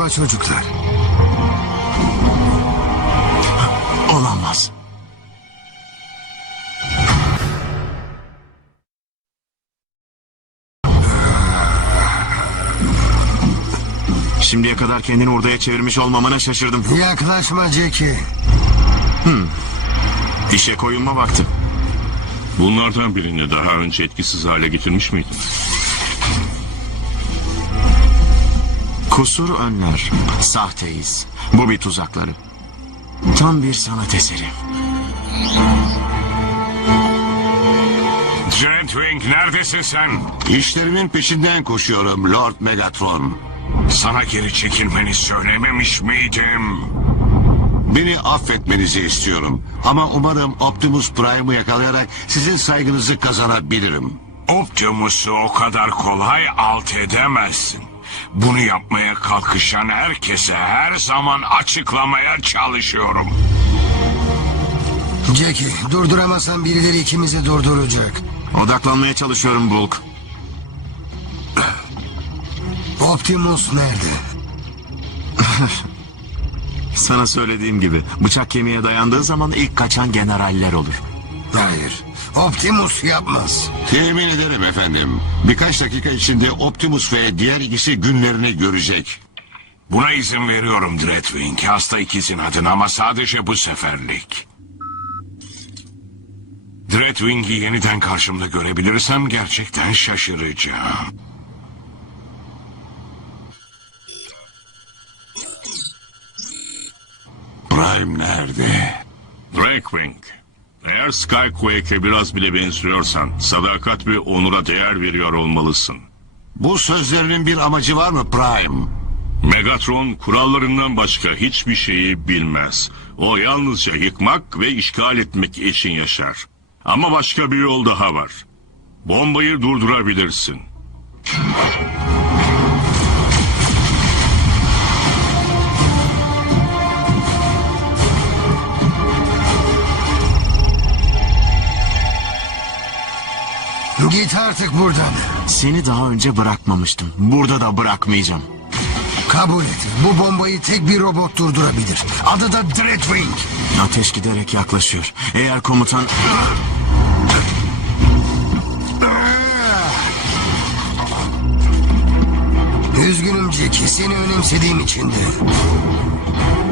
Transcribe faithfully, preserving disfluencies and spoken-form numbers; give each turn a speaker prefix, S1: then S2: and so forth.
S1: Merhaba çocuklar.
S2: Olamaz. Şimdiye kadar kendini oraya çevirmiş olmamana şaşırdım.
S1: Yaklaşma Jackie.
S2: İşe koyulma vakti.
S3: Bunlardan birini daha önce etkisiz hale getirmiş miydin?
S2: Kusur önler. Sahteyiz. Bu bir tuzakları. Tam bir sanat eseri.
S4: Dreadwing, neredesin sen?
S5: İşlerimin peşinden koşuyorum Lord Megatron.
S4: Sana geri çekilmeni söylememiş miydim?
S5: Beni affetmenizi istiyorum. Ama umarım Optimus Prime'ı yakalayarak sizin saygınızı kazanabilirim.
S4: Optimus'u o kadar kolay alt edemezsin. Bunu yapmaya kalkışan herkese her zaman açıklamaya çalışıyorum.
S1: Jackie, durduramazsan birileri ikimizi durduracak.
S2: Odaklanmaya çalışıyorum Bulk.
S1: Optimus nerede?
S2: Sana söylediğim gibi bıçak kemiğe dayandığı zaman ilk kaçan generaller olur.
S1: Hayır, Optimus yapmaz.
S5: Temin ederim efendim. Birkaç dakika içinde Optimus ve diğer ikisi günlerini görecek.
S4: Buna izin veriyorum Dreadwing. Hasta ikizin adına ama sadece bu seferlik. Dreadwing'i yeniden karşımda görebilirsem gerçekten şaşıracağım.
S5: Prime nerede?
S3: Drakewing, eğer Skyquake'e biraz bile benziyorsan sadakat ve onura değer veriyor olmalısın.
S5: Bu sözlerinin bir amacı var mı Prime?
S3: Megatron kurallarından başka hiçbir şeyi bilmez. O yalnızca yıkmak ve işgal etmek için yaşar. Ama başka bir yol daha var. Bombayı durdurabilirsin.
S1: Git artık buradan.
S2: Seni daha önce bırakmamıştım. Burada da bırakmayacağım.
S1: Kabul et. Bu bombayı tek bir robot durdurabilir. Adı da Dreadwing.
S2: Ateş giderek yaklaşıyor. Eğer komutan...
S1: Üzgünüm Jackie. Seni önemsediğim için de.